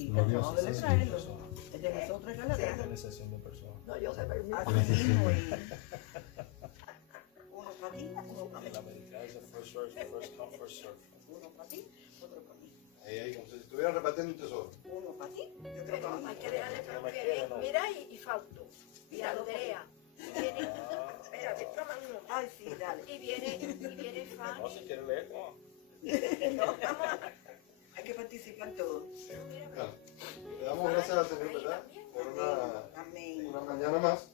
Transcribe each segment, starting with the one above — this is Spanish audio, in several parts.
chica, no debe traerlo. Es de nosotros que la trae. Organización de personas. No, yo sé, pero Así mismo, y uno para ti, uno para mí. En la americana es first serve, first come, first serve. Uno para ti, otro para mí. Ahí, como si estuvieran repartiendo un tesoro. Uno para ti, y otro pero para mí. hay que dejarle tranquilo. Mira, y Fausto, y Andrea. Y viene, espérate, toma uno. Ay, sí, dale. Y viene No, si Fanny. quiere leer, no. No, vamos a... Hay que participar todos. Claro. Le damos gracias al Señor, ¿verdad? Por Amén. una mañana más.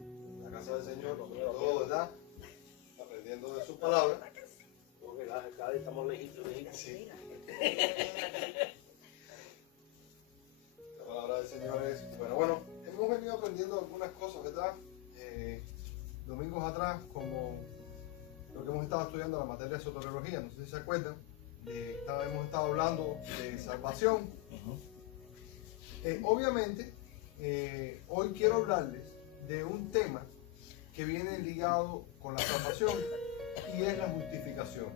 En la casa del Señor, sobre todo, ¿verdad? Aprendiendo de sus palabras. Porque cada vez estamos lejitos. Sí. La palabra del Señor es, bueno, hemos venido aprendiendo algunas cosas, ¿verdad? Domingos atrás, como lo que hemos estado estudiando, la materia de soteriología, no sé si se acuerdan, hemos estado hablando de salvación. Obviamente, hoy quiero hablarles de un tema que viene ligado con la salvación y es la justificación.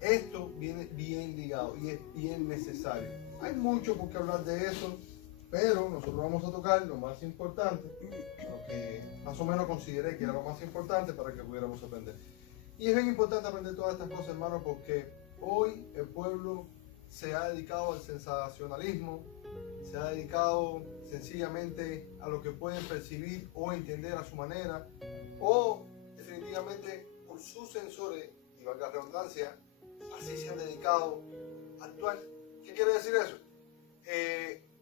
Esto viene bien ligado y es bien necesario. Hay mucho por qué hablar de eso, pero nosotros vamos a tocar lo más importante, lo que más o menos consideré que era lo más importante para que pudiéramos aprender. Y es bien importante aprender todas estas cosas, hermanos, porque hoy el pueblo se ha dedicado al sensacionalismo, se ha dedicado sencillamente a lo que pueden percibir o entender a su manera, o definitivamente por sus sensores, y valga la redundancia, así se han dedicado a actuar. ¿Qué quiere decir eso?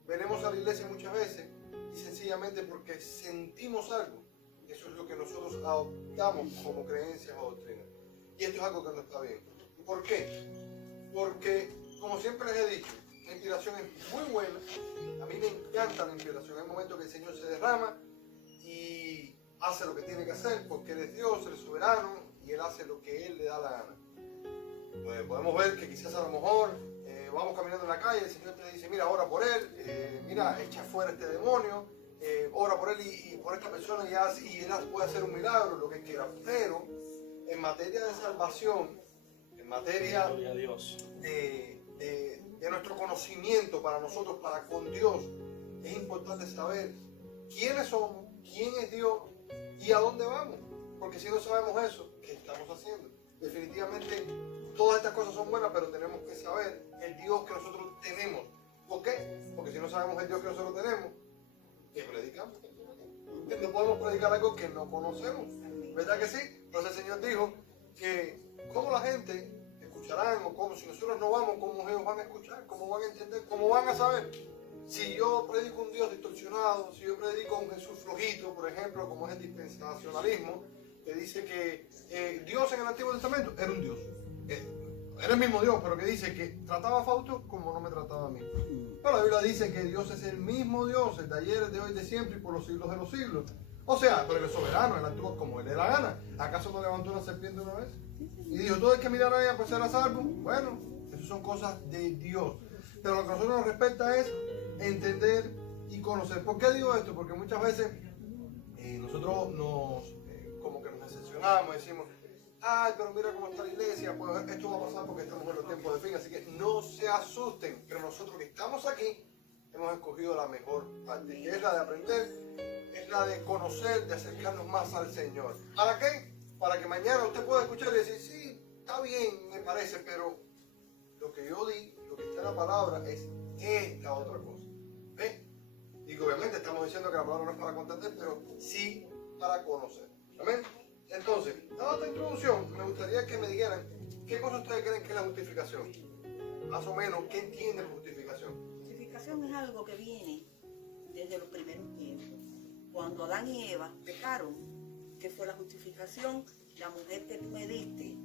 Venimos a la iglesia muchas veces y sencillamente porque sentimos algo. Eso es lo que nosotros adoptamos como creencias o doctrinas. Y esto es algo que no está bien. ¿Por qué? Porque, como siempre les he dicho, la inspiración es muy buena. A mí me encanta la inspiración. Hay momentos que el Señor se derrama y hace lo que tiene que hacer porque Él es Dios, Él es soberano y Él hace lo que Él le da la gana. Pues podemos ver que quizás a lo mejor vamos caminando en la calle, el Señor te dice, mira, ora por él, mira, echa fuera este demonio, ora por él y por esta persona y él puede hacer un milagro, lo que quiera. Pero en materia de salvación, en materia de nuestro conocimiento para nosotros, para con Dios, es importante saber quiénes somos, quién es Dios y a dónde vamos. Porque si no sabemos eso, ¿qué estamos haciendo? Definitivamente todas estas cosas son buenas, pero tenemos que saber el Dios que nosotros tenemos. ¿Por qué? Porque si no sabemos el Dios que nosotros tenemos, ¿qué predicamos? No podemos predicar algo que no conocemos. ¿Verdad que sí? Entonces el Señor dijo que cómo la gente escucharán o cómo si nosotros no vamos, cómo ellos van a escuchar, cómo van a entender, cómo van a saber. Si yo predico un Dios distorsionado, si yo predico un Jesús flojito, por ejemplo, como es el dispensacionalismo, que dice que Dios en el Antiguo Testamento era un Dios. Era el mismo Dios, pero que dice que trataba a Fausto como no me trataba a mí. Pero la Biblia dice que Dios es el mismo Dios, el de ayer, el de hoy, de siempre y por los siglos de los siglos. O sea, pero Él es soberano, Él actúa como Él le da la gana. ¿Acaso no levantó una serpiente una vez? Y dijo, todo el que mirar a ella pues será salvo. Bueno, eso son cosas de Dios. Pero lo que a nosotros nos respecta es entender y conocer. ¿Por qué digo esto? Porque muchas veces nosotros como que nos decepcionamos, decimos, ay, pero mira cómo está la iglesia, pues esto va a pasar porque estamos en los tiempos de fin, así que no se asusten, pero nosotros que estamos aquí hemos escogido la mejor parte, que es la de aprender, es la de conocer, de acercarnos más al Señor. ¿Para qué? Para que mañana usted pueda escuchar y decir, sí, está bien, me parece, pero lo que yo di, lo que está en la palabra es esta otra cosa. ¿Ve? Y que obviamente estamos diciendo que la palabra no es para contender, pero sí para conocer. ¿Amén? Entonces, dada esta introducción, me gustaría que me dijeran qué cosas ustedes creen que es la justificación. Más o menos, ¿qué entienden por justificación? Justificación es algo que viene desde los primeros tiempos. Cuando Adán y Eva pecaron, ¿qué fue la justificación? La mujer que tú me diste,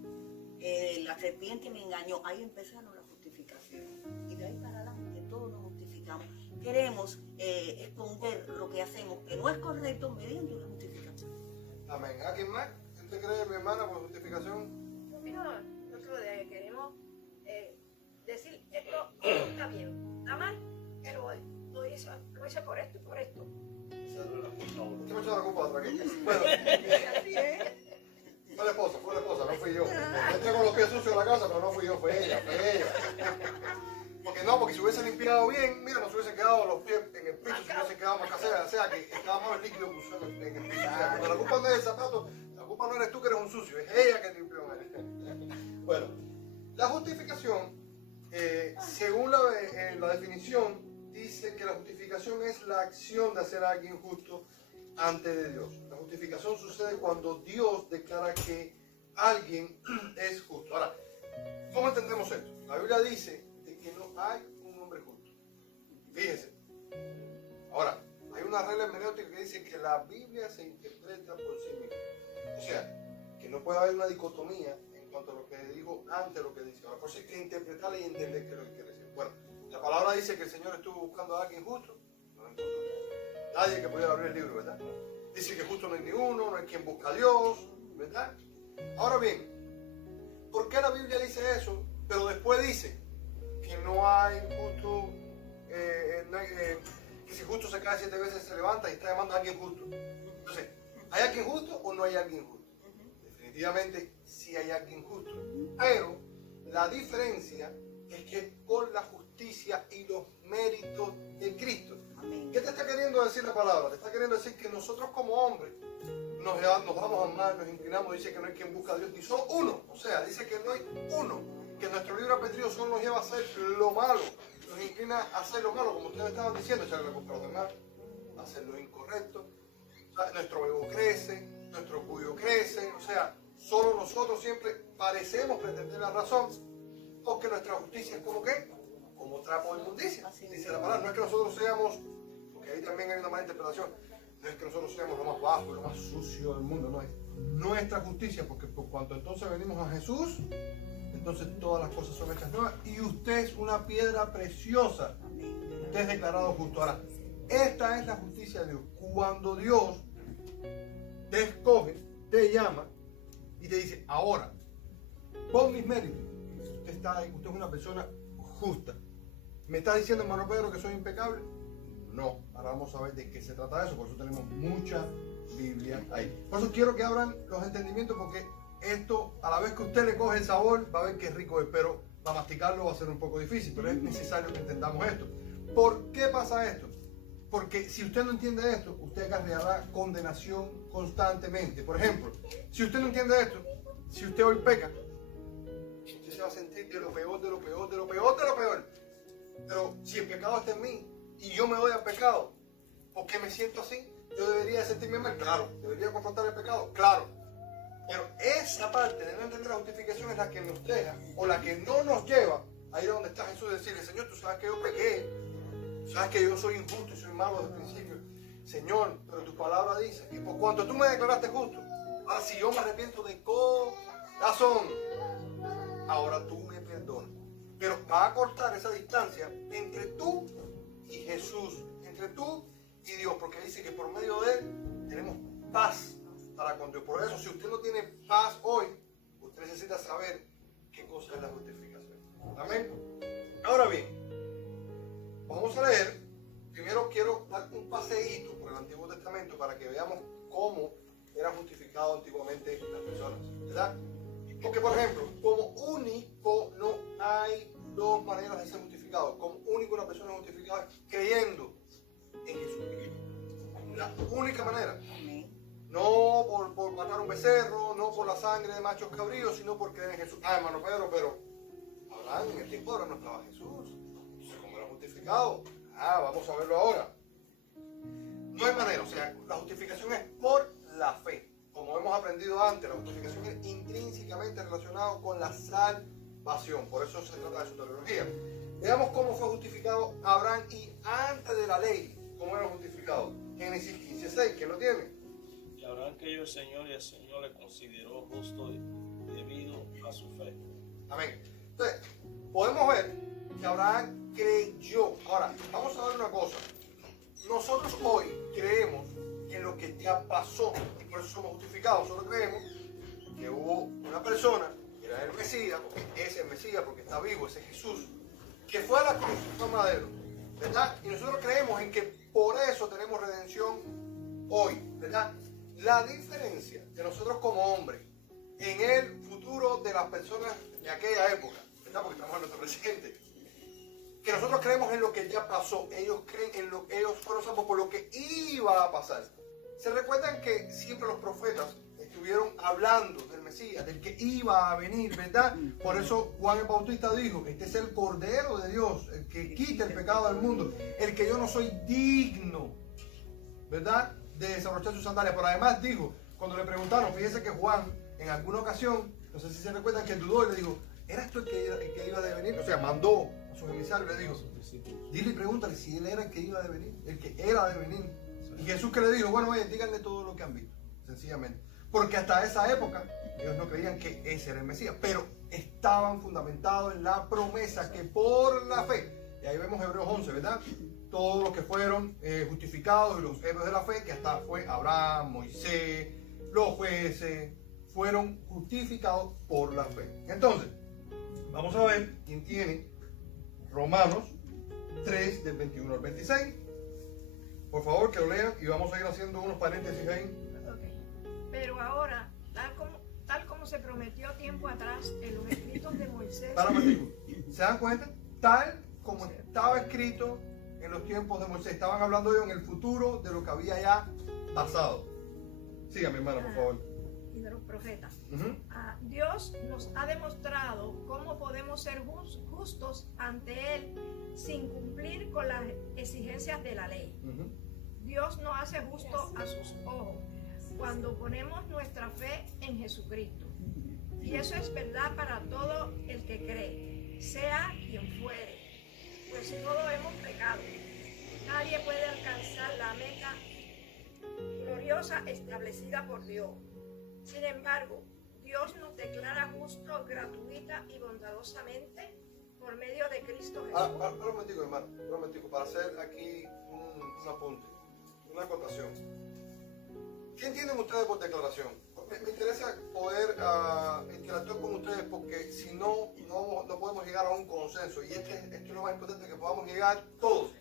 la serpiente me engañó. Ahí empezaron la justificación. Y de ahí para adelante todos nos justificamos. Queremos esconder lo que hacemos que no es correcto mediante la justificación. Amén. ¿Alguien más? ¿Usted cree, mi hermana, por justificación? Yo opino lo otro de que queremos decir, esto está bien, está mal, pero lo hice por esto y por esto. Usted me echó la culpa otra vez. Bueno, Así es. fue la esposa, no fui yo. Yo entré con los pies sucios en la casa, pero no fui yo, fue ella. Porque si hubiese limpiado bien, mira, no se hubiesen quedado los pies en el piso, se hubiesen quedado más o sea, que estaba más el líquido que usó en el piso. O sea, cuando la culpa no es el zapato, la culpa no eres tú que eres un sucio, es ella que limpió. Bueno, la justificación, según la definición, dice que la justificación es la acción de hacer a alguien justo ante de Dios. La justificación sucede cuando Dios declara que alguien es justo. Ahora, ¿cómo entendemos esto? La Biblia dice de que no hay un hombre justo. Fíjense. Ahora, hay una regla hermenéutica que dice que la Biblia se interpreta por sí misma. O sea, que no puede haber una dicotomía en cuanto a lo que dijo antes lo que dice. Ahora, por eso hay que interpretarla y entender qué es lo que quiere decir. Bueno, la palabra dice que el Señor estuvo buscando a alguien justo. No lo encontró. Nadie que pudiera abrir el libro, ¿verdad? Dice que justo no hay ni uno, no hay quien busca a Dios, ¿verdad? Ahora bien, ¿por qué la Biblia dice eso? Pero después dice que no hay justo, que si justo se cae 7 veces se levanta y está llamando a alguien justo. Entonces, ¿hay alguien justo o no hay alguien justo? Definitivamente sí hay alguien justo. Pero la diferencia es que es por la justicia y los méritos de Cristo. Amén. ¿Qué te está queriendo decir la palabra? Te está queriendo decir que nosotros como hombres nos vamos a amar, nos inclinamos, dice que no hay quien busca a Dios, ni solo uno. O sea, dice que no hay uno, que nuestro libre albedrío solo nos lleva a hacer lo malo, nos inclina a hacer lo malo, como ustedes estaban diciendo, echarle la culpa a los demás, hacer lo incorrecto. O sea, nuestro ego crece, nuestro orgullo crece, o sea, solo nosotros siempre parecemos pretender la razón, porque nuestra justicia es como qué, como trapo de inmundicia. Dice la palabra, no es que nosotros seamos, porque ahí también hay una mala interpretación, no es que nosotros seamos lo más bajo, lo más sucio del mundo, no es nuestra justicia, porque por cuanto entonces venimos a Jesús, entonces todas las cosas son hechas nuevas y usted es una piedra preciosa, usted es declarado justo. Ahora, esta es la justicia de Dios, cuando Dios te escoge, te llama y te dice, ahora, con mis méritos, usted es una persona justa. ¿Me está diciendo, hermano Pedro, que soy impecable? No. Ahora vamos a ver de qué se trata eso. Por eso tenemos mucha Biblia ahí. Por eso quiero que abran los entendimientos, porque esto, a la vez que usted le coge el sabor, va a ver qué rico es, pero para masticarlo va a ser un poco difícil. Pero es necesario que entendamos esto. ¿Por qué pasa esto? Porque si usted no entiende esto, usted acarreará condenación constantemente. Por ejemplo, si usted no entiende esto, si usted hoy peca, usted se va a sentir de lo peor, de lo peor, de lo peor, de lo peor. Pero si el pecado está en mí y yo me doy al pecado, ¿por qué me siento así? Yo debería sentirme mal, claro. Debería confrontar el pecado, claro. Pero esa parte de no entender la justificación es la que nos deja, o la que no nos lleva a ir a donde está Jesús y decirle, Señor, tú sabes que yo pequé, tú sabes que yo soy injusto y soy malo desde el principio. Señor, pero tu palabra dice que por cuanto tú me declaraste justo, ahora si yo me arrepiento de corazón, ahora tú me perdonas. Pero va a cortar esa distancia entre tú y Jesús, entre tú y Dios, porque dice que por medio de Él tenemos paz para con Dios. Por eso, si usted no tiene paz hoy, usted necesita saber qué cosa es la justificación. Amén. Ahora bien, vamos a leer. Primero quiero dar un paseíto por el Antiguo Testamento para que veamos cómo era justificado antiguamente las personas, ¿verdad? Porque, por ejemplo, como único no hay dos maneras de ser justificado. Como único una persona es justificada es creyendo en Jesucristo. La única manera. No por matar un becerro, no por la sangre de machos cabríos, sino por creer en Jesús. Ah, hermano Pedro, pero Abraham en el tiempo ahora no estaba Jesús. Entonces, ¿cómo era justificado? Ah, vamos a verlo ahora. No hay manera, o sea, la justificación es por la fe. Como hemos aprendido antes, la justificación es intrínsecamente relacionada con la salvación. Por eso se trata de soteriología. Veamos cómo fue justificado Abraham y antes de la ley, cómo era justificado. Génesis 15:6, ¿quién lo tiene? Y Abraham creyó al Señor y el Señor le consideró justo debido a su fe. Amén. Entonces, podemos ver que Abraham creyó. Ahora, vamos a ver una cosa. Nosotros hoy creemos en lo que ya pasó y por eso somos justificados. Solo creemos que hubo una persona, que era el Mesías, porque es el Mesías, porque está vivo, ese Jesús, que fue a la cruz, fue al madero, ¿verdad? Y nosotros creemos en que por eso tenemos redención hoy, ¿verdad? La diferencia de nosotros como hombres en el futuro de las personas de aquella época, ¿verdad? Porque estamos en nuestro presente, que nosotros creemos en lo que ya pasó. Ellos creen en lo que ellos fueron salvos por lo que iba a pasar. ¿Se recuerdan que siempre los profetas estuvieron hablando del Mesías, del que iba a venir, verdad? Por eso Juan el Bautista dijo, este es el Cordero de Dios, el que quita el pecado del mundo, el que yo no soy digno, ¿verdad?, de desabrochar sus sandalias. Pero además dijo, cuando le preguntaron, fíjense que Juan en alguna ocasión, no sé si se recuerdan, que dudó y le dijo, ¿eras tú el que iba a venir? O sea, mandó a sus emisarios y le dijo, dile y pregúntale si él era el que iba a venir, el que era de venir. Y Jesús que le dijo, bueno, oye, díganle todo lo que han visto, sencillamente. Porque hasta esa época ellos no creían que ese era el Mesías, pero estaban fundamentados en la promesa que por la fe, y ahí vemos Hebreos 11, ¿verdad? Todos los que fueron justificados y los héroes de la fe, que hasta fue Abraham, Moisés, los jueces, fueron justificados por la fe. Entonces, vamos a ver quién tiene Romanos 3, del 21 al 26. Por favor, que lo lean y vamos a ir haciendo unos paréntesis ahí. Okay. Pero ahora, tal como se prometió tiempo atrás en los escritos de Moisés. Para un momentico. ¿Se dan cuenta? Tal como estaba escrito en los tiempos de Moisés. Estaban hablando ellos en el futuro de lo que había ya pasado. Siga, mi hermana, por favor. Y de los profetas. Dios nos ha demostrado cómo podemos ser justos ante Él sin cumplir con las exigencias de la ley. Dios nos hace justo a sus ojos cuando ponemos nuestra fe en Jesucristo. Y eso es verdad para todo el que cree, sea quien fuere, pues todos hemos pecado. Nadie puede alcanzar la meta gloriosa establecida por Dios. Sin embargo, Dios nos declara justos gratuita y bondadosamente por medio de Cristo Jesús. Para un momentico, hermano, un momentico, para hacer aquí un apunte, una acotación. ¿Qué entienden ustedes por declaración? Me interesa poder interactuar con ustedes porque si no podemos llegar a un consenso. Y esto es lo más importante, que podamos llegar todos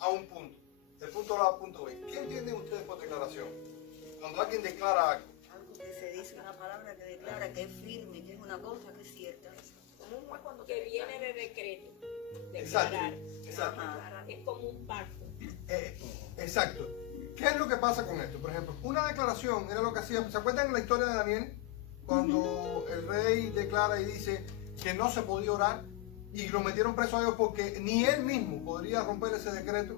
a un punto, del punto A al punto B. ¿Qué entienden ustedes por declaración? Cuando alguien declara algo. Algo que se dice, una palabra que declara que es firme, que es una cosa que es cierta. Como un juez cuando Que viene de decreto. Exacto, Declarar. exacto. Es como un pacto. Exacto. ¿Qué es lo que pasa con esto? Por ejemplo, una declaración era lo que hacía. ¿Se acuerdan la historia de Daniel? Cuando el rey declara y dice que no se podía orar y lo metieron preso a ellos porque ni él mismo podría romper ese decreto.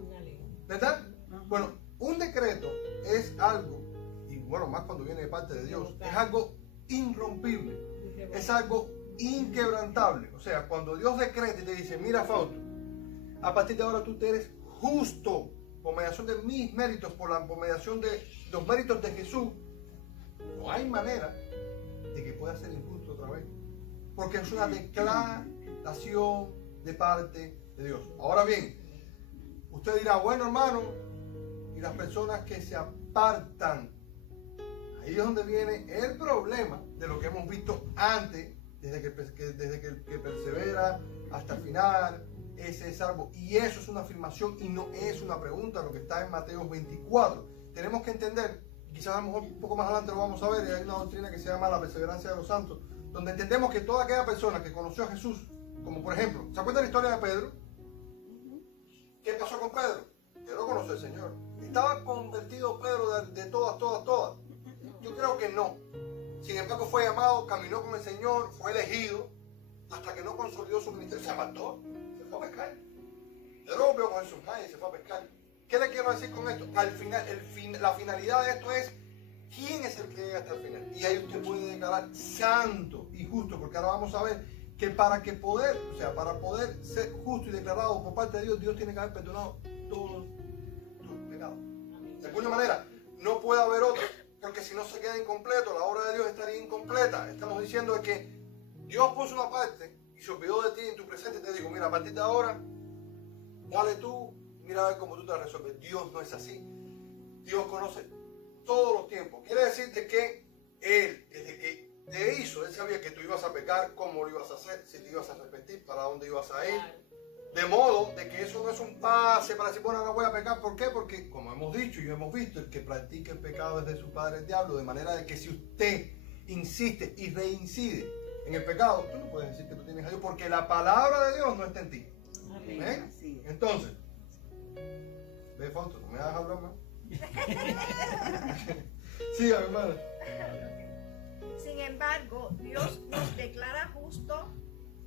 ¿Verdad? Bueno, un decreto es algo, y bueno, más cuando viene de parte de Dios, es algo irrompible, es algo inquebrantable. O sea, cuando Dios decreta y te dice, mira, Fausto, a partir de ahora tú eres justo por mediación de mis méritos, por mediación de los méritos de Jesús, no hay manera de que pueda ser injusto otra vez, porque es una declaración de parte de Dios. Ahora bien, usted dirá, bueno, hermano, y las personas que se apartan, ahí es donde viene el problema de lo que hemos visto antes, desde que persevera hasta el final, ese es salvo. Y eso es una afirmación y no es una pregunta, lo que está en Mateo 24. Tenemos que entender, quizás a lo mejor un poco más adelante lo vamos a ver, hay una doctrina que se llama la perseverancia de los santos, donde entendemos que toda aquella persona que conoció a Jesús, como por ejemplo, ¿se acuerdan la historia de Pedro? ¿Qué pasó con Pedro? Pedro conoció al Señor. ¿Estaba convertido Pedro de todas? Yo creo que no. Sin embargo, fue llamado, caminó con el Señor, fue elegido, hasta que no consolidó su ministerio. Se apartó, se fue a pescar. Pedro volvió con sus manos y se fue a pescar. ¿Qué le quiero decir con esto? Al final, la finalidad de esto es, ¿quién es el que llega hasta el final? Y ahí usted puede declarar santo y justo, porque ahora vamos a ver que para poder ser justo y declarado por parte de Dios, Dios tiene que haber perdonado todos tus pecados. De alguna manera, no puede haber otro, porque si no se queda incompleto, la obra de Dios estaría incompleta. Estamos diciendo que Dios puso una parte y se olvidó de ti en tu presente y te dijo, mira, a partir de ahora, dale tú, mira a ver cómo tú te resuelves. Dios no es así. Dios conoce todos los tiempos. Quiere decirte que Él, desde que te hizo, Él sabía que tú ibas a pecar, cómo lo ibas a hacer, si te ibas a arrepentir, para dónde ibas a ir. De modo de que eso no es un pase para decir, bueno, no voy a pecar. ¿Por qué? Porque, como hemos dicho y hemos visto, el que practica el pecado es de su padre el diablo. De manera de que si usted insiste y reincide en el pecado, tú no puedes decir que tú tienes a Dios, porque la palabra de Dios no está en ti. Amén. Así es. Entonces, ve foto, no me hagas hablar más. Sí, hermano. Sin embargo, Dios nos declara justo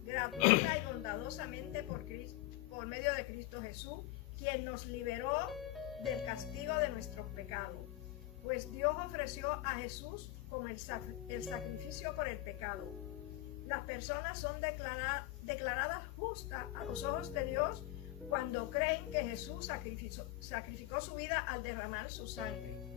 gratuita y bondadosamente por medio de Cristo Jesús, quien nos liberó del castigo de nuestros pecados. Pues Dios ofreció a Jesús como el sacrificio por el pecado. Las personas son declaradas justas a los ojos de Dios cuando creen que Jesús sacrificó su vida al derramar su sangre.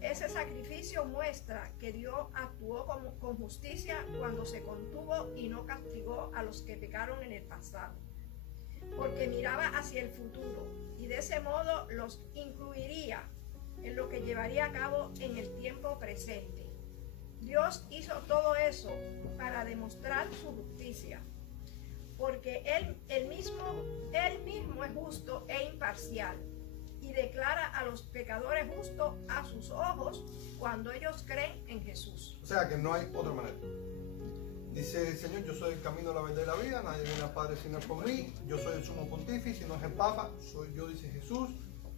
Ese sacrificio muestra que Dios actuó con justicia cuando se contuvo y no castigó a los que pecaron en el pasado, porque miraba hacia el futuro y de ese modo los incluiría en lo que llevaría a cabo en el tiempo presente. Dios hizo todo eso para demostrar su justicia, porque Él mismo es justo e imparcial y declara a los pecadores justos a sus ojos cuando ellos creen en Jesús. O sea que no hay otra manera. Dice el Señor, yo soy el camino, la verdad y la vida, nadie viene al Padre sino por mí, yo soy el sumo pontífice, no es el Papa, soy yo, dice Jesús.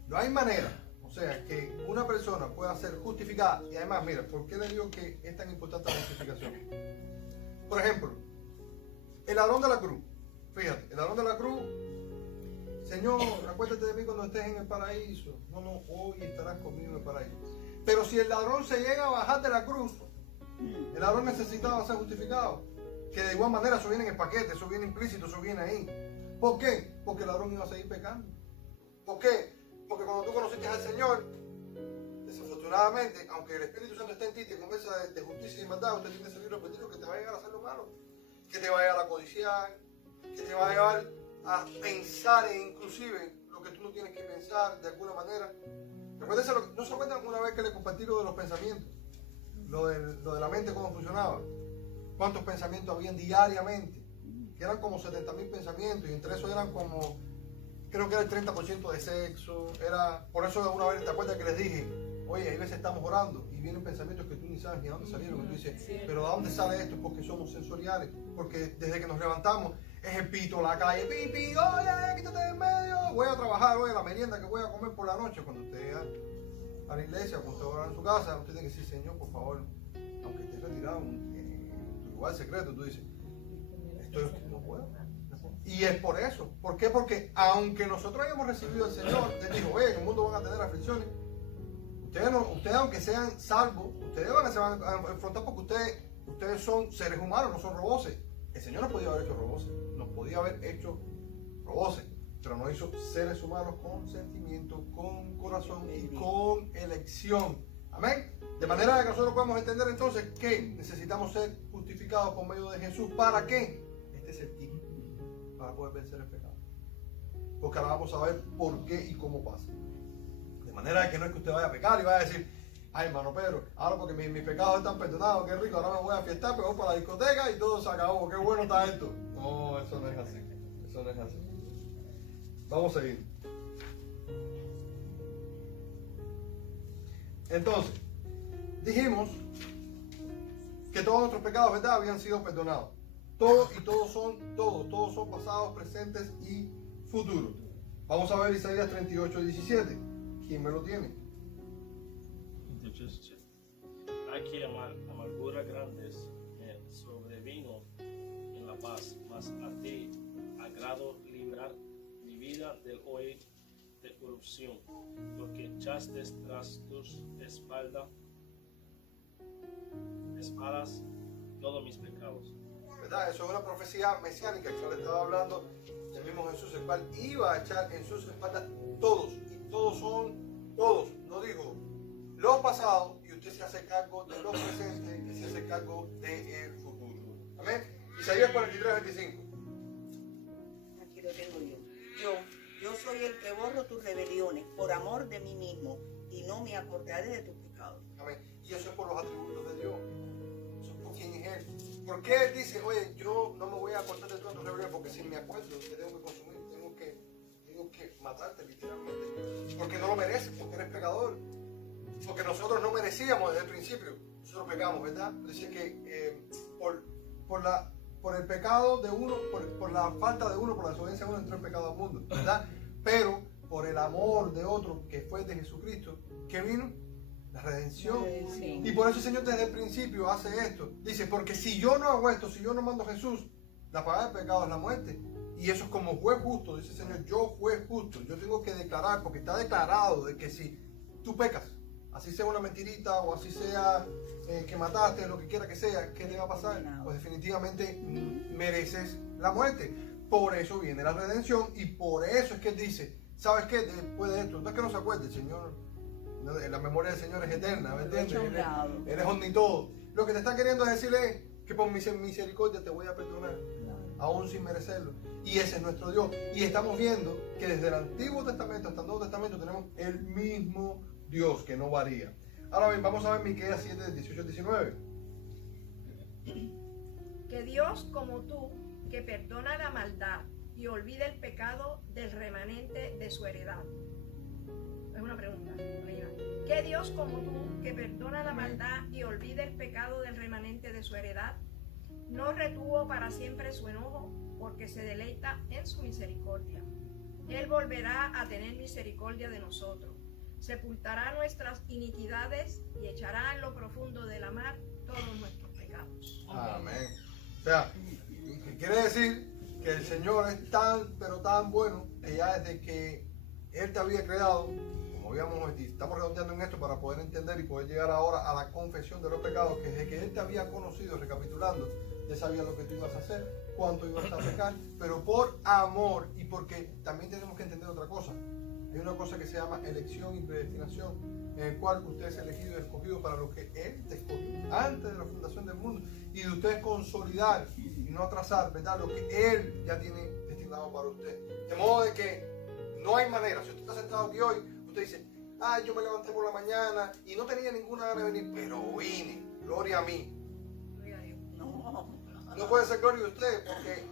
No hay manera, o sea, que una persona pueda ser justificada. Y además, mira, ¿por qué le digo que es tan importante la justificación? Por ejemplo, el ladrón de la cruz. Fíjate, el ladrón de la cruz, Señor, acuérdate de mí cuando estés en el paraíso. No, hoy estarás conmigo en el paraíso. Pero si el ladrón se llega a bajar de la cruz, el ladrón necesitaba ser justificado. Que de igual manera eso viene en el paquete, eso viene implícito, eso viene ahí. ¿Por qué? Porque el ladrón iba a seguir pecando. ¿Por qué? Porque cuando tú conociste al Señor, desafortunadamente, aunque el Espíritu Santo esté en ti y te convenza de justicia y maldad, usted tiene ese libro perdido que te va a llegar a hacer lo malo, que te va a llegar a codiciar, que te va a llevar a pensar e inclusive lo que tú no tienes que pensar de alguna manera. Recuérdense, ¿no se acuerdan una vez que le compartí lo de los pensamientos? Lo de la mente, cómo funcionaba. Cuántos pensamientos habían diariamente, que eran como 70.000 pensamientos, y entre esos eran como, creo que era el 30% de sexo. Por eso una vez, ¿te acuerdas que les dije? Oye, hay veces estamos orando y vienen pensamientos que tú ni sabes ni a dónde salieron, y tú dices, pero ¿a dónde sale esto? Porque somos sensoriales, porque desde que nos levantamos es el pito, la calle, pipi, oye, quítate de en medio, voy a trabajar, oye, la merienda que voy a comer por la noche. Cuando usted llega a la iglesia, cuando usted va a en su casa, usted tiene que decir, Señor, por favor, aunque estés retirado en tu lugar secreto, tú dices, esto no puedo. Y es por eso. ¿Por qué? Porque aunque nosotros hayamos recibido al Señor, Él dijo, oye, en el mundo van a tener aflicciones. Ustedes aunque sean salvos, ustedes se van a enfrentar porque ustedes son seres humanos, no son robots. El Señor nos podía haber hecho robots, pero nos hizo seres humanos con sentimiento, con corazón y con elección. Amén. De manera que nosotros podemos entender entonces que necesitamos ser justificados por medio de Jesús. ¿Para qué? Este es el tiempo para poder vencer el pecado. Porque ahora vamos a ver por qué y cómo pasa. De manera que no es que usted vaya a pecar y vaya a decir, ay, hermano Pedro, ahora porque mis pecados están perdonados, qué rico, ahora me voy a fiestar, pero voy para la discoteca y todo se acabó, qué bueno está esto. No, eso no es así. Eso no es así. Vamos a seguir. Entonces, dijimos que todos nuestros pecados, ¿verdad?, habían sido perdonados. Todos son pasados, presentes y futuros. Vamos a ver Isaías 38:17. ¿Quién me lo tiene? Aquí amargura grandes me sobrevino en la paz, mas a ti agrado librar mi vida del hoy de corrupción, porque echaste tras tus espadas todos mis pecados. ¿Verdad? Eso es una profecía mesiánica que le estaba hablando del mismo Jesús, el cual iba a echar en sus espaldas todos, y todos son todos, no digo los pasados, y usted se hace cargo de los presentes y se hace cargo del futuro. Amén. Isaías 43:25. Aquí lo tengo yo soy el que borro tus rebeliones por amor de mí mismo y no me acordaré de tus pecados. Amén. Y eso es por los atributos de Dios. Eso es por quién es Él. ¿Por qué Él dice, oye, yo no me voy a acordar de todas tus rebeliones? Porque si me acuerdo, te tengo que consumir, tengo que matarte literalmente. Porque no lo mereces, porque eres pecador. Porque nosotros no merecíamos desde el principio. Nosotros pecamos, ¿verdad? Dice que por la por el pecado de uno, por la falta de uno, por la desobediencia de uno, entró el pecado al mundo, ¿verdad? Pero por el amor de otro, que fue de Jesucristo, ¿qué vino? La redención. Sí. Y por eso el Señor desde el principio hace esto. Dice, porque si yo no hago esto, si yo no mando a Jesús, la paga del pecado es la muerte. Y eso es como juez justo, dice el Señor, yo juez justo, yo tengo que declarar, porque está declarado de que si tú pecas, así sea una mentirita o así sea que mataste, lo que quiera que sea, ¿qué te va a pasar? Pues definitivamente mereces la muerte. Por eso viene la redención y por eso es que Él dice, ¿sabes qué? Después de esto, no es que no se acuerde, el Señor, la memoria del Señor es eterna, ¿me entiendes? Él es omnitodo. Lo que te está queriendo decirle es que por mi misericordia te voy a perdonar, aún sin merecerlo. Y ese es nuestro Dios. Y estamos viendo que desde el Antiguo Testamento hasta el Nuevo Testamento tenemos el mismo Dios que no varía. Ahora bien, vamos a ver Miqueas 7, 18 al 19. Que Dios como tú, que perdona la maldad y olvida el pecado del remanente de su heredad. Es una pregunta. Que Dios como tú, que perdona la maldad y olvida el pecado del remanente de su heredad, no retuvo para siempre su enojo, porque se deleita en su misericordia. Él volverá a tener misericordia de nosotros, sepultará nuestras iniquidades y echará en lo profundo de la mar todos nuestros pecados. Amén. O sea, quiere decir que el Señor es tan, pero tan bueno, que ya desde que Él te había creado, como estamos redondeando en esto para poder entender y poder llegar ahora a la confesión de los pecados, que desde que Él te había conocido, recapitulando, ya sabía lo que tú ibas a hacer, cuánto ibas a pecar, pero por amor y porque también tenemos que entender otra cosa. Hay una cosa que se llama elección y predestinación, en el cual usted es elegido y escogido para lo que Él te escogió antes de la fundación del mundo, y de usted consolidar y no atrasar, ¿verdad?, lo que Él ya tiene destinado para usted. De modo de que no hay manera. Si usted está sentado aquí hoy, usted dice, yo me levanté por la mañana y no tenía ninguna gana de venir, pero vine, gloria a mí. No puede ser gloria de usted, porque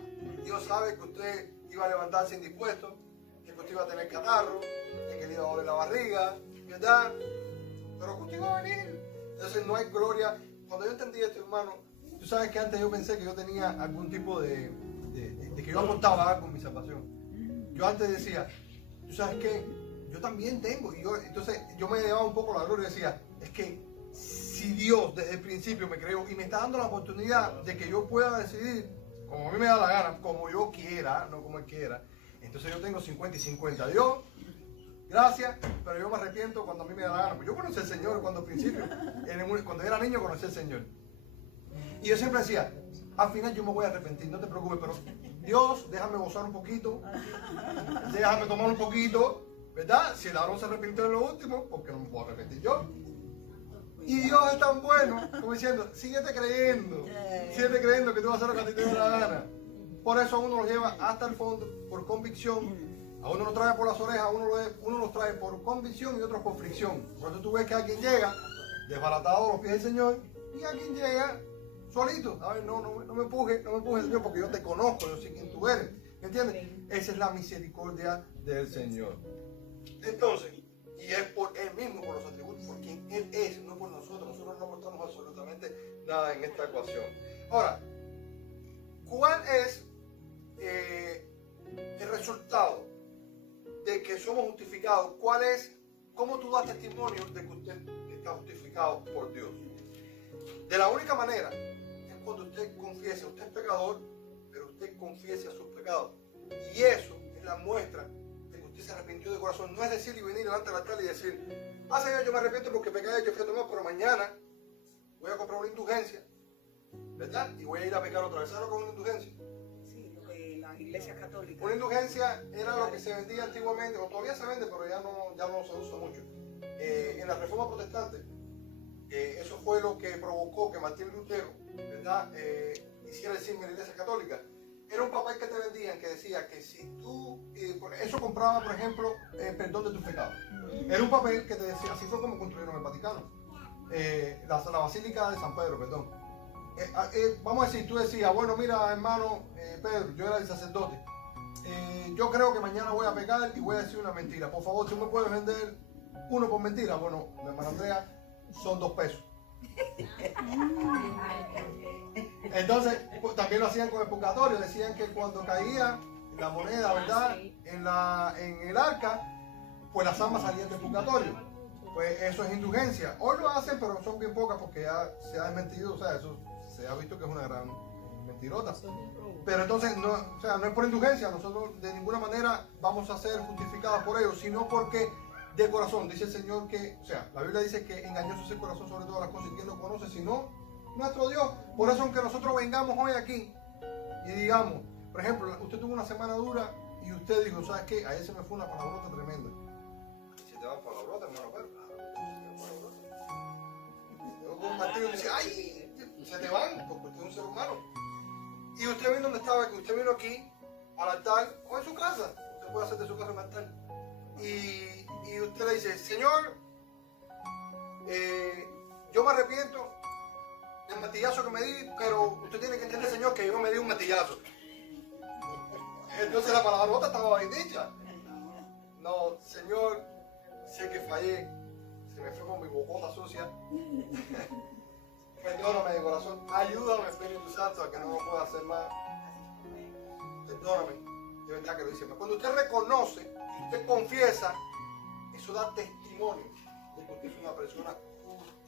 Dios sabe que usted iba a levantarse indispuesto, que usted iba a tener catarro, que le iba a doler la barriga, ¿verdad? Pero que usted iba a venir. Entonces no hay gloria. Cuando yo entendí esto, hermano, tú sabes que antes yo pensé que yo tenía algún tipo de que yo aportaba algo con mi salvación. Yo antes decía, tú sabes qué, yo también tengo. Y entonces yo me llevaba un poco la gloria y decía, es que si Dios desde el principio me creó y me está dando la oportunidad de que yo pueda decidir como a mí me da la gana, como yo quiera, no como Él quiera, entonces yo tengo 50 y 50. Dios, gracias, pero yo me arrepiento cuando a mí me da la gana. Pues yo conocí al Señor cuando al principio, cuando era niño conocí al Señor. Y yo siempre decía, al final yo me voy a arrepentir, no te preocupes, pero Dios, déjame gozar un poquito, déjame tomar un poquito, ¿verdad? Si el Aarón se arrepintió en lo último, ¿por qué no me puedo arrepentir yo? Y Dios es tan bueno, como diciendo, síguete creyendo que tú vas a hacer lo que a ti te dé la gana. Por eso a uno lo lleva hasta el fondo, por convicción. A uno lo trae por las orejas, uno los trae por convicción y otros por fricción. Por eso tú ves que alguien llega desbaratado a los pies del Señor y alguien llega solito. A ver, no me empuje, Señor, porque yo te conozco, yo sé quién tú eres. ¿Me entiendes? Esa es la misericordia del Señor. Entonces, y es por Él mismo, por los atributos, por quien Él es, no por nosotros. Nosotros no aportamos absolutamente nada en esta ecuación. Ahora, ¿cuál es el resultado de que somos justificados? ¿Cuál es, cómo tú das testimonio de que usted está justificado por Dios? De la única manera es cuando usted confiese, usted es pecador, pero usted confiese sus pecados. Y eso es la muestra de que usted se arrepintió de corazón. No es decir y venir delante del altar y decir, Señor, yo me arrepiento porque pecé, yo fui a tomar, pero mañana voy a comprar una indulgencia, ¿verdad? Y voy a ir a pecar otra vez. ¿Sabes lo que es una indulgencia? Sí, lo de la iglesia católica. Una indulgencia era lo que se vendía antiguamente, o todavía se vende, pero ya no se usa mucho. En la Reforma Protestante, eso fue lo que provocó que Martín Lutero, ¿verdad?, hiciera el símbolo de la iglesia católica. Era un papel que te vendían que decía que si tú, eso compraba, por ejemplo, perdón de tus pecados. Era un papel que te decía, así fue como construyeron el Vaticano, la Basílica de San Pedro, perdón. Vamos a decir, tú decías, bueno, mira, hermano Pedro, yo era el sacerdote, yo creo que mañana voy a pecar y voy a decir una mentira. Por favor, ¿tú me puedes vender uno por mentira? Bueno, mi hermana Andrea, son 2 pesos. Entonces, pues, también lo hacían con el purgatorio. Decían que cuando caía la moneda, ¿verdad? Sí. En el arca, pues las almas salían del purgatorio. Pues eso es indulgencia. Hoy lo hacen, pero son bien pocas porque ya se ha desmentido. O sea, eso se ha visto que es una gran mentirota. Eso es un robo. Pero entonces, no, o sea, no es por indulgencia. Nosotros de ninguna manera vamos a ser justificados por ello, sino porque de corazón, dice el Señor que, o sea, la Biblia dice que engañoso es el corazón sobre todas las cosas y quién lo conoce, sino nuestro Dios. Por eso, aunque nosotros vengamos hoy aquí y digamos, por ejemplo, usted tuvo una semana dura y usted dijo, ¿sabes qué? Ayer se me fue una palabrota tremenda. Si te va palabrota, hermano, pero luego con un martillo y dice, ¡ay! Se te van, porque usted es un ser humano. Y usted vino donde estaba, que usted vino aquí al altar o en su casa. Usted puede hacer de su casa un altar. Y usted le dice, Señor, yo me arrepiento del martillazo que me di, pero usted tiene que entender, Señor, que yo no me di un martillazo. Entonces la palabrota estaba bien dicha. No, Señor, sé que fallé, se me fue con mi bocota sucia. Perdóname de corazón, ayúdame, Espíritu Santo, a que no lo pueda hacer más. Perdóname, de verdad que lo dice. Cuando usted reconoce, usted confiesa, eso da testimonio de que usted es una persona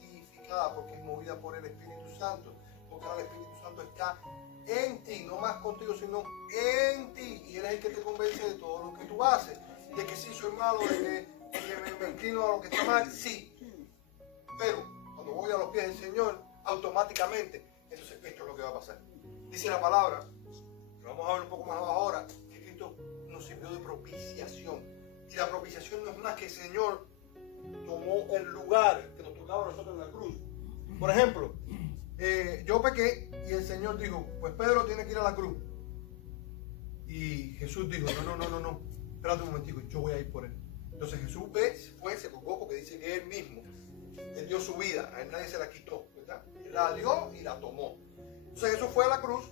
justificada, porque es movida por el Espíritu Santo, porque ahora el Espíritu Santo está en ti, no más contigo, sino en ti, y Él es el que te convence de todo lo que tú haces, de que sí soy malo, de que me inclino a lo que está mal, sí, pero cuando voy a los pies del Señor, automáticamente, entonces esto es lo que va a pasar. Dice la palabra, lo vamos a ver un poco más abajo ahora, que Cristo nos sirvió de propiciación. Y la propiciación no es más que el Señor tomó el lugar que nos tocaba a nosotros en la cruz. Por ejemplo, yo pequé y el Señor dijo, pues Pedro tiene que ir a la cruz. Y Jesús dijo, no, espérate un momentico, yo voy a ir por él. Entonces Jesús fue, se colgó porque dice que él mismo, él dio su vida, a él nadie se la quitó, ¿verdad? Él la dio y la tomó. Entonces Jesús fue a la cruz,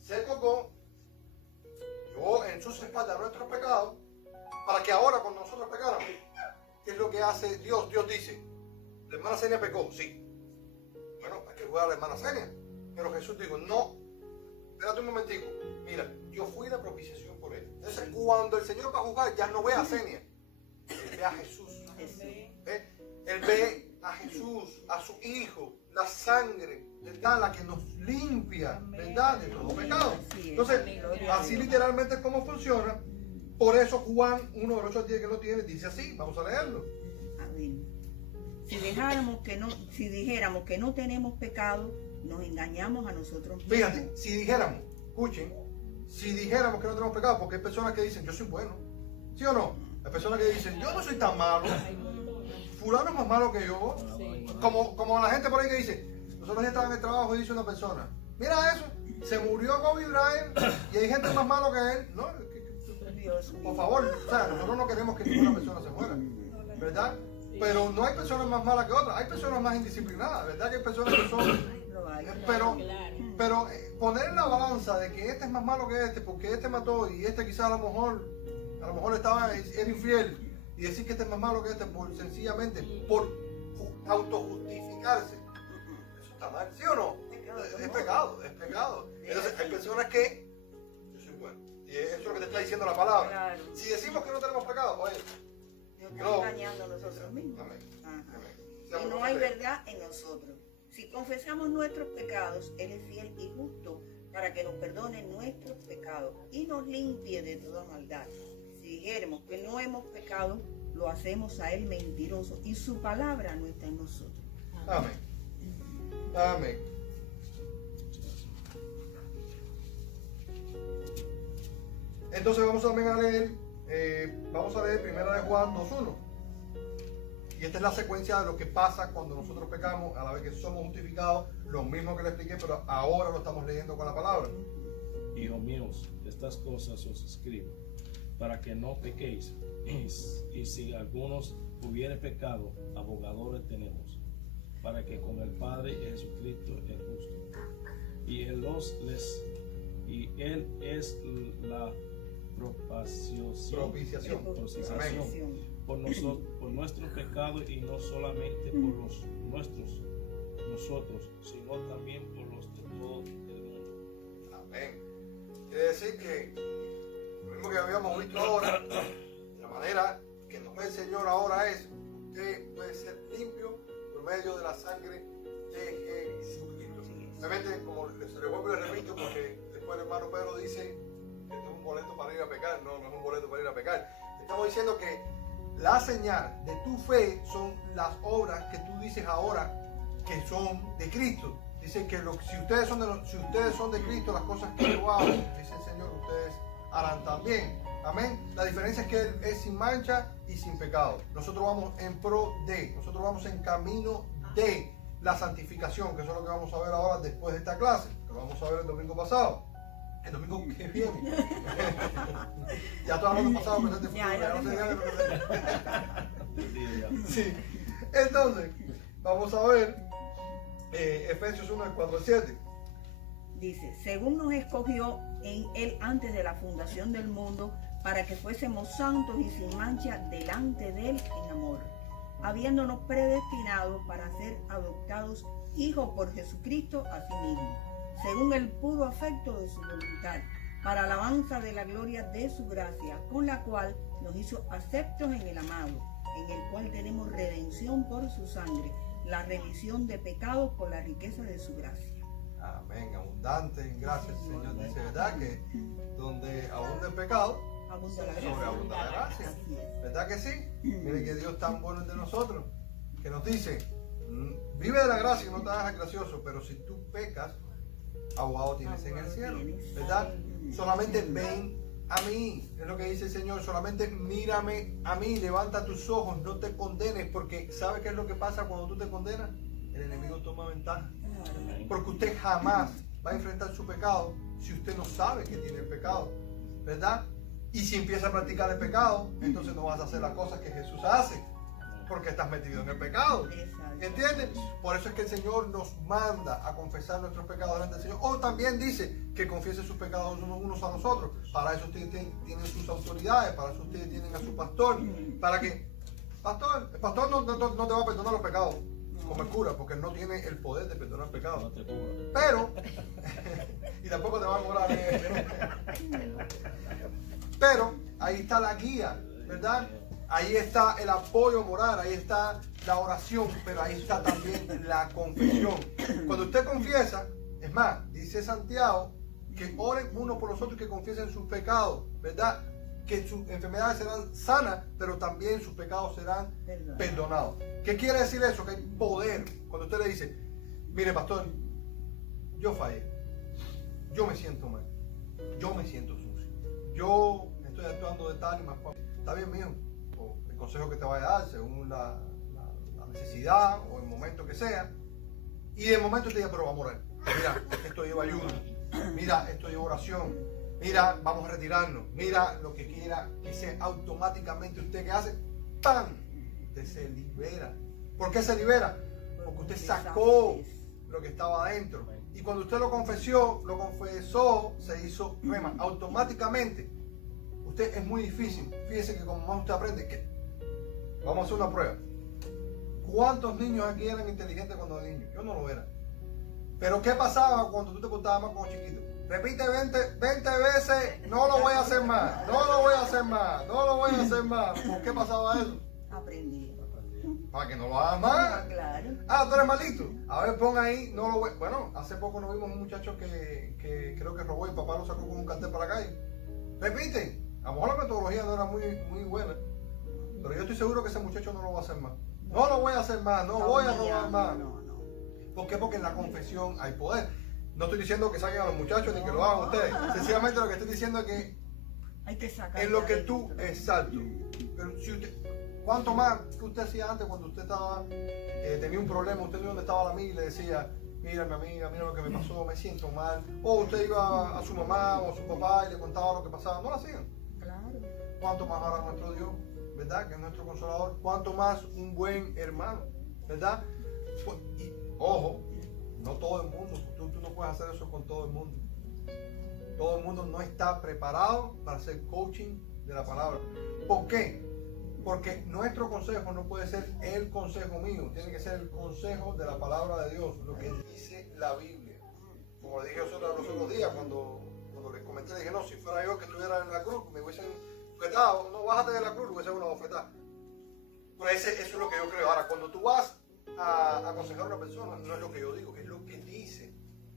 se colgó, llevó en sus espaldas nuestros pecados, para que ahora cuando nosotros pecáramos, ¿qué es lo que hace Dios? Dios dice, la hermana Senia pecó, sí. Bueno, hay que jugar a la hermana Senia. Pero Jesús dijo, no, espérate un momentico, mira, yo fui la propiciación por él. Entonces cuando el Señor va a juzgar, ya no ve a Senia, él ve a Jesús. Él ve a Jesús, a su Hijo, la sangre, ¿verdad? La que nos limpia, ¿verdad? De todo pecado. Entonces, así literalmente es como funciona. Por eso Juan 1, 8 al 10 que lo tiene, dice así, vamos a leerlo. Amén. Si dijéramos que no tenemos pecado, nos engañamos a nosotros mismos. Fíjate, si dijéramos, escuchen, si dijéramos que no tenemos pecado, porque hay personas que dicen, yo soy bueno, ¿sí o no? Hay personas que dicen, yo no soy tan malo, fulano es más malo que yo. Sí. Como la gente por ahí que dice, nosotros ya estábamos en el trabajo y dice una persona, mira eso, se murió Kobe Bryant y hay gente más malo que él. No, Dios mío. por favor, o sea, nosotros no queremos que ninguna persona se muera, ¿verdad? Pero no hay personas más malas que otras, hay personas más indisciplinadas, ¿verdad? Que hay personas que son... Lo hay. Pero Claro. poner en la balanza de que este es más malo que este, porque este mató y este quizás a lo mejor era infiel, y decir que este es más malo que este sencillamente por autojustificarse, eso está mal, ¿sí o no? Es pecado, es pecado. Entonces hay personas que yo soy bueno, y eso es lo que te está diciendo la palabra. Claro. Si decimos que no tenemos pecado, oye, Nos no. estamos engañando a nosotros mismos. amén, Ajá. amén. Y no hay verdad en nosotros. Si confesamos nuestros pecados, Él es fiel y justo para que nos perdone nuestros pecados y nos limpie de toda maldad. Si dijéramos que no hemos pecado, lo hacemos a Él mentiroso y su palabra no está en nosotros. Amén. Amén. Entonces vamos también a leer, primera de Juan 2.1. Y esta es la secuencia de lo que pasa cuando nosotros pecamos, a la vez que somos justificados, lo mismo que le expliqué, pero ahora lo estamos leyendo con la palabra. Hijos míos, estas cosas os escribo, para que no pequéis. Y si algunos hubiere pecado, abogadores tenemos, para que con el Padre Jesucristo el justo. Y Él es la propiciación Amén. por nuestros pecados, y no solamente por los nuestros, nosotros, sino también por los de todo el mundo. Amén. Quiere decir que lo mismo que habíamos visto ahora, la manera que nos ve el Señor ahora es: usted puede ser limpio por medio de la sangre de Jesucristo. Obviamente, como se le vuelvo y le repito, porque después el hermano Pedro dice que esto es un boleto para ir a pecar. No, no es un boleto para ir a pecar. Estamos diciendo que la señal de tu fe son las obras que tú dices ahora que son de Cristo. Dice que si ustedes son de Cristo, las cosas que yo hago, dice el Señor, ustedes harán también. Amén. La diferencia es que Él es sin mancha y sin pecado. Nosotros vamos en pro de, nosotros vamos en camino de la santificación, que eso es lo que vamos a ver ahora después de esta clase, que lo vamos a ver el domingo pasado. El domingo que viene. Ya todo el mundo pasado, pero este sí. Entonces, vamos a ver Efesios 1, 4 al 7. Dice, según nos escogió en Él antes de la fundación del mundo, para que fuésemos santos y sin mancha delante de Él en amor, habiéndonos predestinado para ser adoptados hijos por Jesucristo a sí mismo, según el puro afecto de su voluntad, para alabanza de la gloria de su gracia, con la cual nos hizo aceptos en el amado, en el cual tenemos redención por su sangre, la remisión de pecados por la riqueza de su gracia. Amén, abundante en gracia, el Señor dice, ¿verdad? Que donde abunda el pecado, sobreabunda la gracia. ¿Verdad que sí? Mire que Dios tan bueno es de nosotros, que nos dice, vive de la gracia y no te hagas gracioso, pero si tú pecas, abogado tienes en el cielo, ¿verdad? Solamente ven a mí, es lo que dice el Señor, solamente mírame a mí, levanta tus ojos, no te condenes, porque ¿sabe qué es lo que pasa cuando tú te condenas? El enemigo toma ventaja, porque usted jamás va a enfrentar su pecado si usted no sabe que tiene el pecado, ¿verdad? Y si empieza a practicar el pecado, entonces no vas a hacer las cosas que Jesús hace, porque estás metido en el pecado. ¿Entiendes? Por eso es que el Señor nos manda a confesar nuestros pecados delante del Señor. O también dice que confiesen sus pecados unos a nosotros. Para eso ustedes tienen sus autoridades, para eso ustedes tienen a su pastor. Para que, el pastor no te va a perdonar los pecados como el cura, porque no tiene el poder de perdonar pecados. No te cubra. Pero, y tampoco te va a cobrar. Pero ahí está la guía, ¿verdad? Ahí está el apoyo moral, ahí está la oración, pero ahí está también la confesión. Cuando usted confiesa, es más, dice Santiago, que oren unos por los otros, que confiesen sus pecados, ¿verdad? Que sus enfermedades serán sanas, pero también sus pecados serán perdonados. ¿Qué quiere decir eso? Que hay poder. Cuando usted le dice, mire pastor, yo fallé, yo me siento mal, yo me siento sucio, yo estoy actuando de tal y más cual. Está bien, mijo, o el consejo que te vaya a dar según la necesidad o el momento que sea, y de momento te diga, pero vamos a orar, mira, esto lleva ayuno, mira, esto lleva oración, mira, vamos a retirarnos, mira lo que quiera que sea. Automáticamente usted que hace, ¡pam!, usted se libera. ¿Por qué se libera? Porque usted sacó lo que estaba adentro, y cuando usted lo confesó, se hizo rema. Automáticamente usted, es muy difícil, fíjese que como más usted aprende, vamos a hacer una prueba. ¿Cuántos niños aquí eran inteligentes cuando eran niños? Yo no lo era. Pero ¿qué pasaba cuando tú te portabas más como chiquito? Repite 20 veces, no lo voy a hacer más, no lo voy a hacer más, no lo voy a hacer más. ¿Por qué pasaba eso? Aprendí. Para que no lo hagas más. Claro. Ah, tú eres malito. A ver, pon ahí, no lo voy. Bueno, hace poco nos vimos un muchacho que creo que robó y papá lo sacó con un cartel para la calle. Repite. A lo mejor la metodología no era muy buena, pero yo estoy seguro que ese muchacho no lo va a hacer más. No lo voy a hacer más, no voy a robar más. No. ¿Por qué? Porque en la confesión hay poder. No estoy diciendo que saquen a los muchachos ni que lo hagan ustedes. Sencillamente lo que estoy diciendo es que hay que sacar en lo que tú, exacto. Pero si usted, ¿cuánto más que usted hacía antes cuando usted estaba, tenía un problema, usted iba donde estaba la amiga y le decía, mira mi amiga, mira lo que me pasó, me siento mal? O usted iba a su mamá o a su papá y le contaba lo que pasaba. No lo hacían. Claro. ¿Cuánto más ahora nuestro Dios, verdad? Que es nuestro consolador. ¿Cuánto más un buen hermano, verdad? Y ojo, no todo el mundo, tú no puedes hacer eso con todo el mundo. Todo el mundo no está preparado para hacer coaching de la palabra. ¿Por qué? Porque nuestro consejo no puede ser el consejo mío, tiene que ser el consejo de la palabra de Dios, lo que dice la Biblia. Como le dije los otros días, cuando les comenté, dije, no, si fuera yo que estuviera en la cruz, me hubiesen bofetado, no, bájate de la cruz, hubiese una bofetada. Pues eso es lo que yo creo. Ahora, cuando tú vas a aconsejar a una persona, no es lo que yo digo, es lo que dice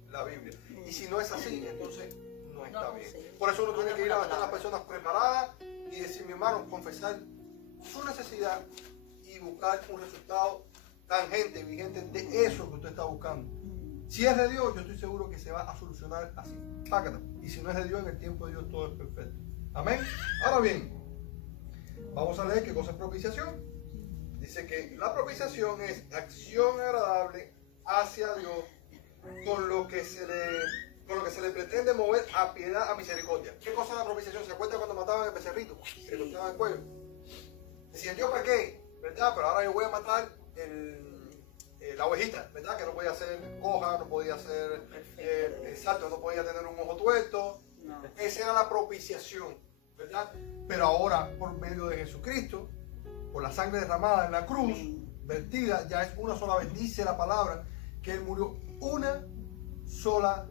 la Biblia. Y si no es así, entonces no está bien. Por eso uno tiene que ir a donde están las personas preparadas y decir, mi hermano, confesar su necesidad y buscar un resultado tangente, vigente de eso que usted está buscando. Si es de Dios, yo estoy seguro que se va a solucionar así. Págata. Y si no es de Dios, en el tiempo de Dios todo es perfecto. Amén. Ahora bien, vamos a leer qué cosa es propiciación. Dice que la propiciación es acción agradable hacia Dios con lo que se le pretende mover a piedad, a misericordia. ¿Qué cosa es la propiciación? ¿Se acuerda cuando mataban el becerrito? Se le cortaban el cuello. Decían, yo pequé, ¿verdad? Pero ahora yo voy a matar la ovejita, ¿verdad? Que no podía ser coja, no podía ser exacto, no podía tener un ojo tuerto. No. Esa era la propiciación, ¿verdad? Pero ahora, por medio de Jesucristo, por la sangre derramada en la cruz, vertida, ya es una sola vez. Dice la palabra que Él murió una sola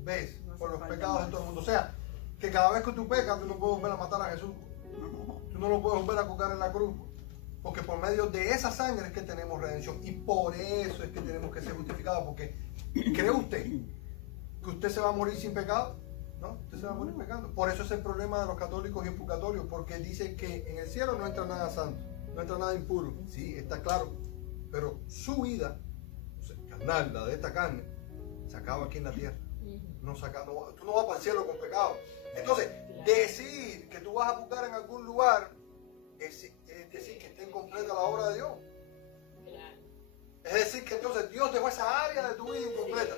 vez por los pecados de todo el mundo. O sea, que cada vez que tú pecas, tú no puedes volver a matar a Jesús. Tú no lo puedes volver a colgar en la cruz. Porque por medio de esa sangre es que tenemos redención. Y por eso es que tenemos que ser justificados. Porque ¿cree usted que usted se va a morir sin pecado? No, usted se va a morir pecando. Por eso es el problema de los católicos y el purgatorio. Porque dicen que en el cielo no entra nada santo, no entra nada impuro. Sí, está claro. Pero su vida, o sea, carnal, la de esta carne, se acaba aquí en la tierra. Tú no vas para el cielo con pecado. Entonces, decir que tú vas a buscar en algún lugar es decir que está incompleta la obra de Dios. Es decir que entonces Dios dejó esa área de tu vida incompleta.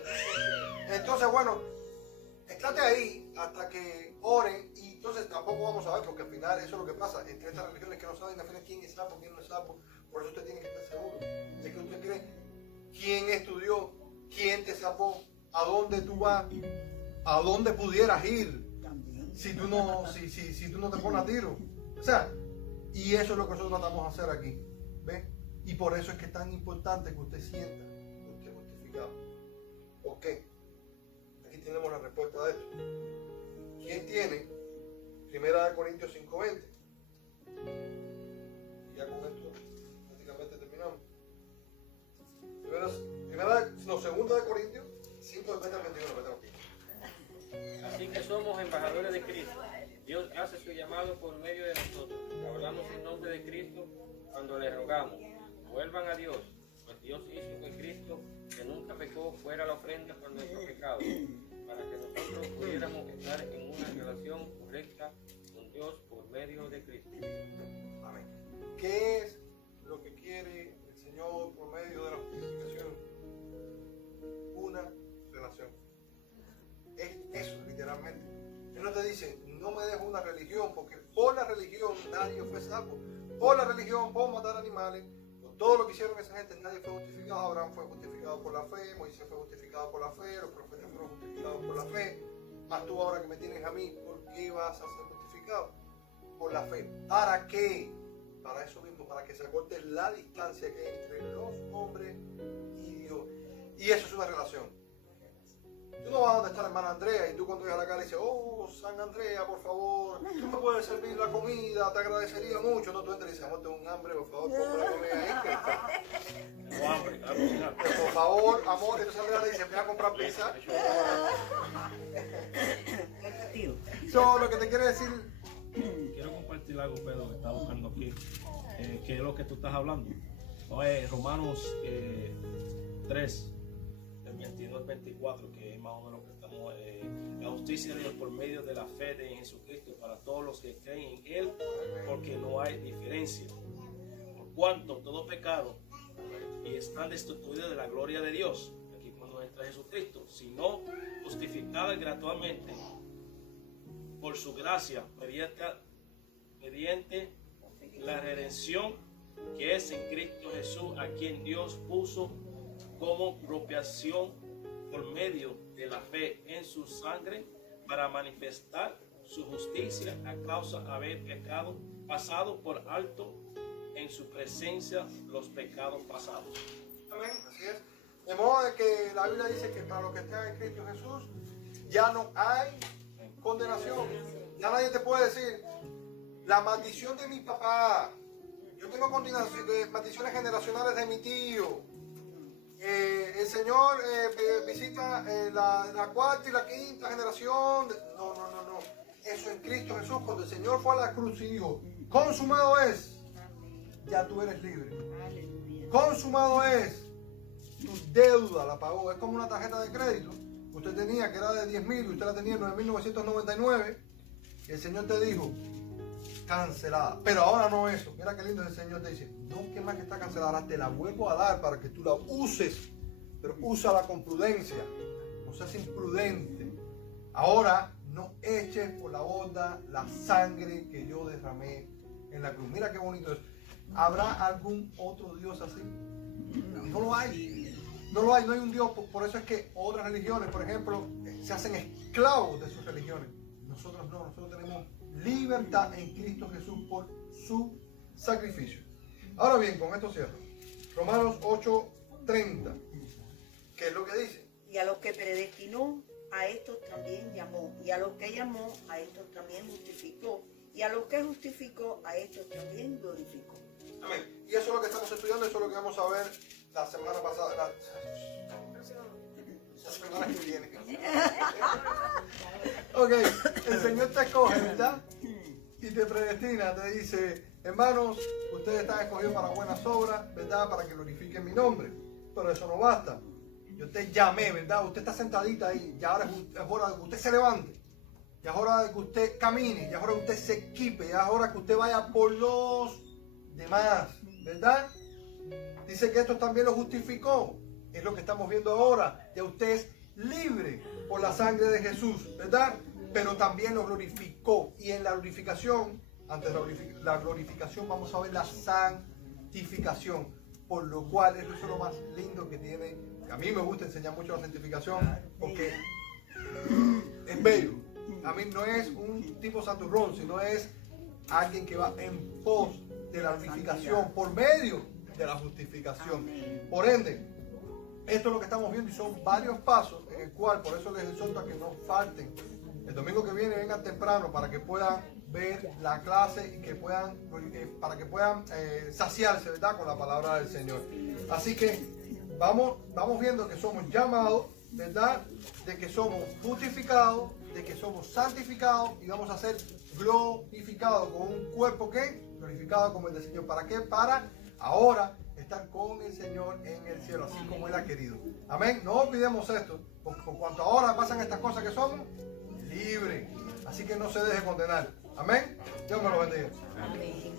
Entonces, bueno, estate ahí hasta que oren y entonces tampoco vamos a ver, porque al final eso es lo que pasa entre estas religiones que no saben definir quién es sapo, quién no es sapo. Por eso usted tiene que estar seguro de que usted cree quién estudió, quién te sapó, a dónde tú vas, a dónde pudieras ir si tú no te pones a tiro. O sea, y eso es lo que nosotros tratamos de hacer aquí. ¿Ve? Y por eso es que es tan importante que usted sienta que usted es justificado. ¿Por qué? Aquí tenemos la respuesta de esto. ¿Quién tiene? 1 Corintios 5:20. Y ya con esto prácticamente terminamos. 2 Corintios 5:20 al 21. Así que somos embajadores de Cristo. Dios hace su llamado por medio de nosotros. Hablamos en nombre de Cristo cuando le rogamos. Vuelvan a Dios, pues Dios hizo que Cristo, que nunca pecó, fuera la ofrenda por nuestros pecados, para que nosotros pudiéramos estar en una relación correcta con Dios por medio de Cristo. Amén. ¿Qué es lo que quiere el Señor por medio de la justificación? Una relación. Es eso, literalmente. Él no te dice, no me dejo una religión, porque por la religión nadie fue salvo. Por la religión, por matar animales, por todo lo que hicieron esa gente, nadie fue justificado. Abraham fue justificado por la fe, Moisés fue justificado por la fe, los profetas fueron justificados por la fe. Mas tú ahora que me tienes a mí, ¿por qué vas a ser justificado? Por la fe. ¿Para qué? Para eso mismo, para que se acorte la distancia que hay entre los hombres y Dios. Y eso es una relación. Tú no vas a donde está la hermana Andrea y tú cuando llegas a la casa le dices, oh, San Andrea, por favor, tú me puedes servir la comida, te agradecería mucho. No, tú entras y dices, amor, tengo un hambre, por favor, ponme la comida ahí. Tengo hambre, claro. Por favor, amor, entonces Andrea le dice, voy a comprar pizza. Eso lo que te quiere decir. Quiero compartir algo, Pedro, que está buscando aquí, que es lo que tú estás hablando. No, Romanos 3. 21 al 24, que es más o menos lo que estamos, la justicia de Dios por medio de la fe de Jesucristo para todos los que creen en Él, porque no hay diferencia. Por cuanto todo pecado y están destituidos de la gloria de Dios, aquí cuando entra Jesucristo, sino justificados gratuitamente por su gracia, mediante la redención que es en Cristo Jesús, a quien Dios puso como propiciación por medio de la fe en su sangre para manifestar su justicia a causa de haber pecado pasado por alto en su presencia los pecados pasados. Amén, así es. De modo de que la Biblia dice que para los que están en Cristo Jesús ya no hay condenación. Ya nadie te puede decir la maldición de mi papá. Yo tengo maldiciones generacionales de mi tío. El Señor visita la cuarta y la quinta generación. No. Eso en Cristo Jesús, cuando el Señor fue a la cruz y dijo, consumado es, ya tú eres libre. Consumado es, tu deuda la pagó. Es como una tarjeta de crédito. Usted tenía que era de 10.000 y usted la tenía en 9.999. Y el Señor te dijo, cancelada. Pero ahora no eso. Mira qué lindo el Señor te dice, no, que más que está cancelada, ahora te la vuelvo a dar para que tú la uses. Pero úsala con prudencia. No seas imprudente. Ahora no eches por la borda la sangre que yo derramé en la cruz. Mira qué bonito es. ¿Habrá algún otro Dios así? No lo hay. No lo hay, no hay un Dios. Por eso es que otras religiones, por ejemplo, se hacen esclavos de sus religiones. Nosotros no, nosotros tenemos libertad en Cristo Jesús por su sacrificio. Ahora bien, con esto cierro. Romanos 8:30. ¿Qué es lo que dice? Y a los que predestinó, a estos también llamó. Y a los que llamó, a estos también justificó. Y a los que justificó, a estos también glorificó. Amén. Y eso es lo que estamos estudiando, eso es lo que vamos a ver la semana pasada. La semana que viene. Ok, el Señor te escoge, ¿verdad? Y te predestina, te dice, hermanos, ustedes están escogidos para buenas obras, ¿verdad? Para que glorifiquen mi nombre. Pero eso no basta. Yo te llamé, ¿verdad? Usted está sentadita ahí, ya ahora es hora de que usted se levante. Ya es hora de que usted camine, ya es hora de que usted se equipe, ya es hora que usted vaya por los demás, ¿verdad? Dice que esto también lo justificó. Es lo que estamos viendo ahora. Ya usted es libre por la sangre de Jesús, ¿verdad? Pero también lo glorificó. Y en la glorificación, antes de la glorificación, vamos a ver la santificación. Por lo cual, eso es lo más lindo que tiene. A mí me gusta enseñar mucho la santificación porque es bello. A mí no es un tipo santurrón, sino es alguien que va en pos de la glorificación por medio de la justificación. Por ende, esto es lo que estamos viendo y son varios pasos en el cual, por eso les exhorto a que no falten. El domingo que viene vengan temprano para que puedan ver la clase y que puedan, para que puedan saciarse, ¿verdad?, con la palabra del Señor. Así que vamos viendo que somos llamados, ¿verdad?, de que somos justificados, de que somos santificados y vamos a ser glorificados con un cuerpo que glorificado como el del Señor. ¿Para qué? Para ahora estar con el Señor en el cielo, así como Él ha querido. Amén. No olvidemos esto, porque por cuanto ahora pasan estas cosas que somos libres. Así que no se deje condenar. Amén. Dios me lo bendiga. Amén.